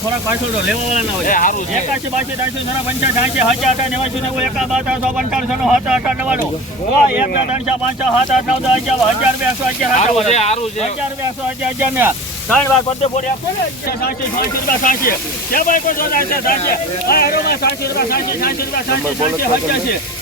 થોડાક પાછળ લેવાવાળાના હોય એકાશી બાસી ત્રણસો સાડા પંચાસ સાંસી હજાર હતા નેવાસી નેવું એકા બારસો પંચાવસો નો હતા હતા નવાનો એક ત્રણસો પાંચસો સાત આઠ નવ દસ હજાર હજાર બેસો હજાર હજાર બેસો હજાર હજાર ને ત્રણ વાર બધે બોડી આપો ને સાંસી સાંસી રૂપિયા સાંસી કે ભાઈ કોઈ જોતા છે સાંસી અરે રૂપિયા સાંસી રૂપિયા સાંસી સાંસી રૂપિયા સાંસી સાંસી હજાર છે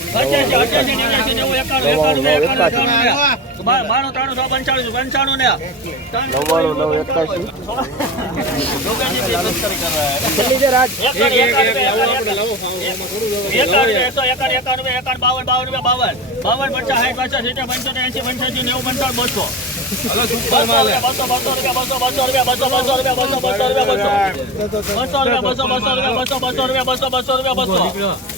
બાવન પચાસ સાઠ પચાસ સિત્તેર પંચોતેર એસી પંચ્યાસી નેવું પંચાવન બસો બસો રૂપિયા બસો રૂપિયા બસો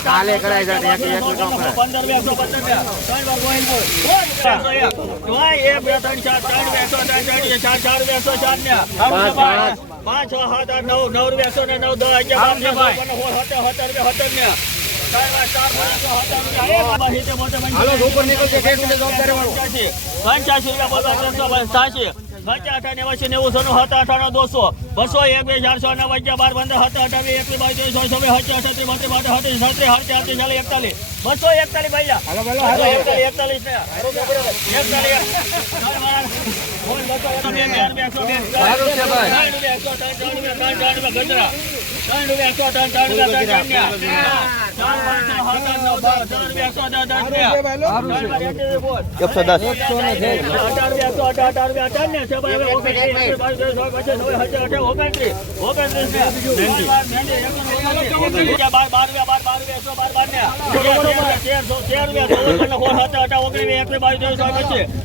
કાલે કરાય પંદર બે એકસો પંદર પાંચ છ સાત આઠ નવ નવ રૂપિયા એકસો ને નવ દસ અગિયાર પંચ્યાસી. રૂપિયા બોલો ત્રણસો પંચ્યાસી બસો એકતાલીસ ભાઈ એકતાલીસ એકતાલીસ ત્રણ રૂપિયા સો ત્રણ ત્રણ રૂપિયા ત્રણ રૂપિયા ત્રણ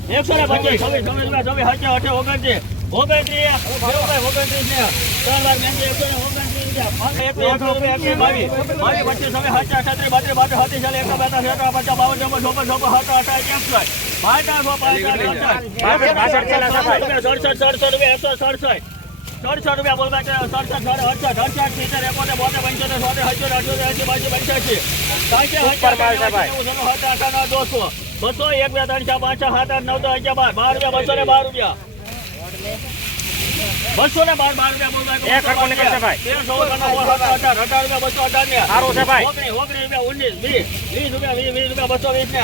એકસો ને પચીસ. છવ્વીસ છવ્વીસ છવ્વીસ હજાર અઠે ઓગણત્રીસ. ઓગણત્રીસ ઓગણત્રીસ ને. ત્રણ વાર મહેંદી એક બેતા છેટા પચાસ બાવન ચોપન ચોપન ચોપન હતા અઠાવી સડસઠ રૂપિયા બોલવા સડસઠ. અડસઠ અડસઠ સિત્તેર એકોતેર બોતેર પંચોતેર સોતેર હચોતેર અઠ્યોતેર એસી બાસી પંચ્યાસી. સાંજે દોસો બસો એક બે ત્રણ ચાર પાંચ છ સાત આઠ નવ દસ અગિયાર બાર. બાર રૂપિયા બસો ને બાર રૂપિયા. બસો ને બાર બાર રૂપિયા બસો અઢાર ને. ઓગણીસ રૂપિયા વીસ વીસ રૂપિયા વીસ વીસ રૂપિયા બસો વીસ ને.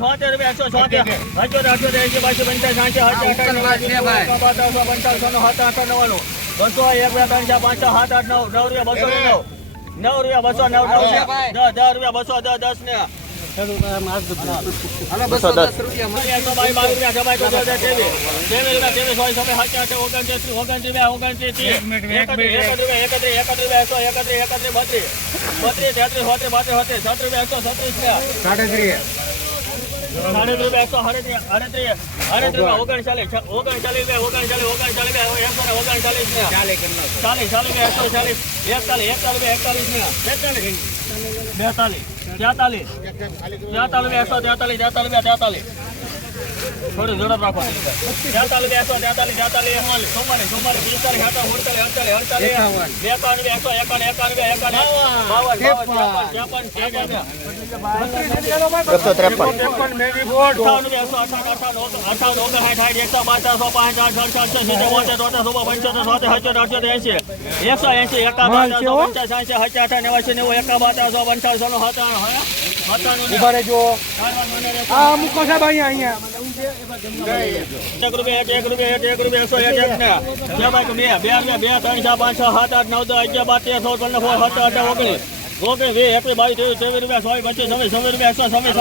છોતેર રૂપિયા એકસો છોતેર. અઠ્યોતેર અઠ્યોતેર એસી બાસી પંચાસ સાંસી અઠ્યાસી પંચાવન સાત આઠ નવ્વાણું. બસો એક બે ત્રણ ચાર પાંચ સાત આઠ નવ નવ રૂપિયા બસો નવ. નવ રૂપિયા બસો નવ નવ. દસ દસ રૂપિયા બસો દસ દસ ને. બસો દસ એકસો બાવીસ બાવીસ રૂપિયા બેતાલીસ. બેતાલીસ તેતાલીસ તેતાલીસ એકસો તેતાલીસ તેતાલીસ તેતાલીસ થોડું ઝડપ રાખો પાંચ આઠ આઠ સાતસો સિત્તેર ઓછે ચોથા સો પંચોતેર સોતે એકસો એસી એકાવન સો પચાસ સાંસી હચાસ અઠા નેવું એકાવન સો પંચાવન સો ઊભા રહેજો આ મૂકો સાહેબ અહીંયા અહીંયા એક રૂપિયા, એક એક રૂપિયા, એક એક રૂપિયા, એકસો એક બે બે બે બે છ, સાત, આઠ, નવ, દસ, અગિયાર, બાર, તેર સોળ પંદર, સોળ, સત્તર ઓગણીસ. ઓકે વીસ એકવીસ બાવીસ, ત્રેવીસ, ચોવીસ પચીસ, છવ્વીસ છવ્વીસ રૂપિયા, એકસો સત્યાવીસ.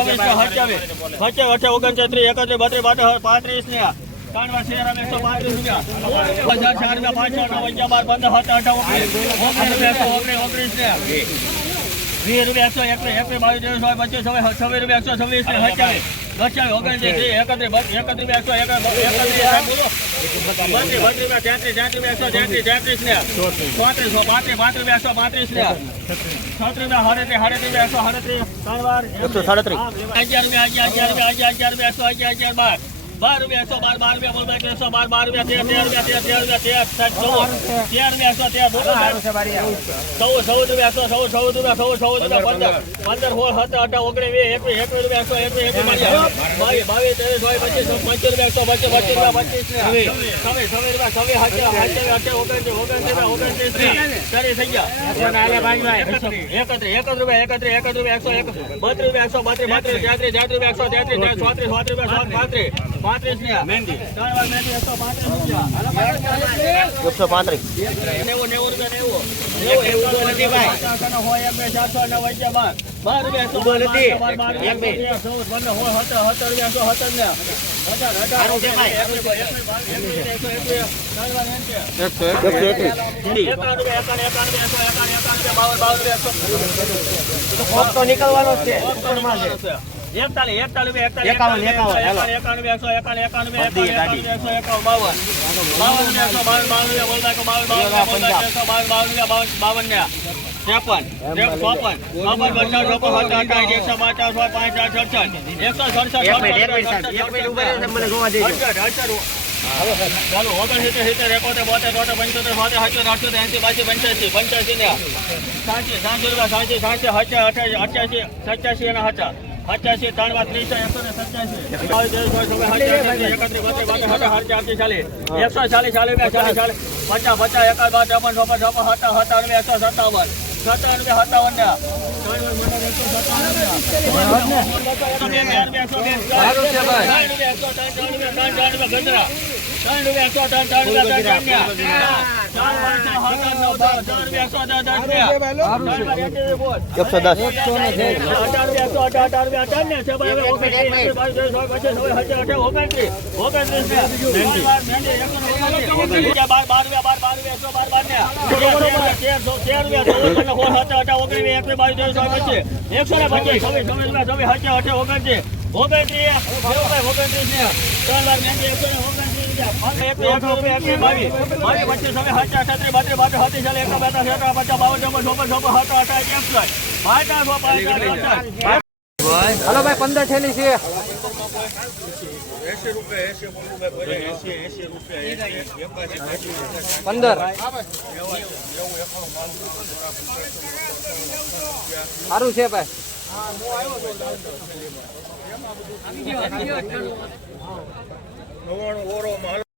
સત્યાવીસ અઠ્યાવીસ, ઓગણત્રીસ, એકત્રીસ, બત્રીસ બાર પાંત્રીસ ને. ત્રણ વાર શેર એકસો પાંત્રીસ રૂપિયા. હજાર ચાર રૂપિયા પાંચ, છ, નવ, અગિયાર, બાર, પંદર, સત્તર, અઢાર, ઓગણીસ. ઓગણીસ ઓગણીસ ઓગણીસ વીસ રૂપિયા એકસો એકવીસ એકવીસ બાવીસ ત્રેવીસ ચોવીસ પચીસ છવ્વીસ છવ્વીસ રૂપિયા એકસો છવ્વીસ ને સત્યાવીસ. અઠ્યાવીસ ઓગણત્રીસ ત્રીસ એકત્રીસ એકત્રીસ રૂપિયા એકસો એકત્રીસ બત્રીસ રૂપિયા. તેત્રીસ તેત્રીસ રૂપિયા એકસો તેત્રીસ તેત્રીસ ને ચોત્રીસ પાંત્રીસ પાંત્રીસ રૂપિયા એકસો પાંત્રીસ ને છત્રીસ રૂપિયા સાડત્રીસ સાડત્રીસ રૂપિયા એકસો સાડત્રીસ ત્રણ વાર. એકસો સાડત્રીસ. અગિયાર રૂપિયા અગિયાર અગિયાર રૂપિયા અગિયાર અગિયાર રૂપિયા એકસો અગિયાર અગિયાર બાર. બાર રૂપિયા એકસો બાર બાર રૂપિયા બોલબાઈ એકસો બાર બાર રૂપિયા તેર તેર રૂપિયા તેર તેર રૂપિયા તેર સાત ચૌદ. તેર રૂપિયા એકસો તેર બોલો ચૌદ ચૌદ રૂપિયા એકસો ચૌદ ચૌદ રૂપિયા ચૌદ ચૌદ રૂપિયા પંદર પંદર. સોળ સત્તર અઢાર ઓગણીસ વીસ એકવીસ એકવીસ રૂપિયા એકસો એકવીસ એકવીસ બાવીસ બાવીસ ત્રેવીસ ચોવીસ પચીસ પચીસ રૂપિયા એકસો પચીસ પચીસ રૂપિયા પચીસ. ને છવ્વીસ છવ્વીસ રૂપિયા છવ્વીસ હજાર હજાર અઠ્યાવીસ ઓગણત્રીસ ઓગણત્રીસ ઓગણત્રીસ ચાલીસ થઈ ગયા. એકત્રીસ. એકત્રીસ રૂપિયા એકત્રીસ એકત્રીસ રૂપિયા એકસો એક બત્રીસ રૂપિયા એકસો બત્રીસ બત્રીસ તેત્રીસ તેત્રીસ રૂપિયા એકસો તેત્રીસ ચોત્રીસ ચોત્રીસ રૂપિયા પાંત્રીસ. પાંત્રીસ એકસો પાંત્રીસ નેવું નેવું રૂપિયા નેવું. નેવું નથી ભાઈ હોય એક બે ચારસો બાર. બાર રૂપિયા એક બે ચૌદ પંદર રૂપિયા ને. એકવીસ નીકળવાનો જ છે. એકતાલીસ એકતાલીસ રૂપિયા એકાવન, એકાવન, એકસો એકાણું એકાણું એકાણું એકસો એકાવન બાવન. બાવન એકસો બાવન બાવન બોલતા બાવન એકસો બાવન બાવન બાવન ને ત્રેપન ત્રેપન ચોપન ચોપન પચાસ ચોપન અઠાવીસ એકસો પચાસ પાંચ ચાર સડસઠ એકસો સડસઠ અડસઠ ચાલો ઓગણસિત્તેર સિત્તેર એકોતેર બોતેર પંચોતેર સોતેર અઠ્યોતેર અઠ્યોતેર એંસી બાસી પંચ્યાસી પંચ્યાસી ને સાંસી સાંસી રૂપિયા સાંસી હચાર અઠાસી અઠ્યાસી સત્યાસી અને હચાર પચાસી ત્રણ વાર ત્રીસ એકસો ને સત્યાસી એકત્રીસ ચાલીસ એકસો ચાલીસ ચાલીસ રૂપિયા ચાલીસ ચાલીસ પચાસ પચાસ એકાદ બાદ ચોપન ચોપન ચોપન હતા હતા રૂપિયા એકસો સત્તાવન સત્તાવન રૂપિયા સત્તાવન ના એકસો દસ એકસો ને પચીસ છવ્વીસ છવ્વીસ છવ્વીસ હજાર અઠે ઓગણત્રીસ ઓગણત્રીસ. ઓગણત્રીસ સો ત્રણ વાર મહેંદી એકસો ને. ઓગણત્રીસ. રૂપિયા એકસો એકસો રૂપિયા એકસો બાવીસ પચીસ. છવ્વીસ હજાર છત્રીસ બત્રીસ બત્રીસ હતી ચાલે એકસો બેતા છેતા પચાસ બાવન ચોપન હાલો ભાઈ પંદર થેલી છે. પંદર. સારું છે ભાઈ. નવ્વાણું ઓરો માલ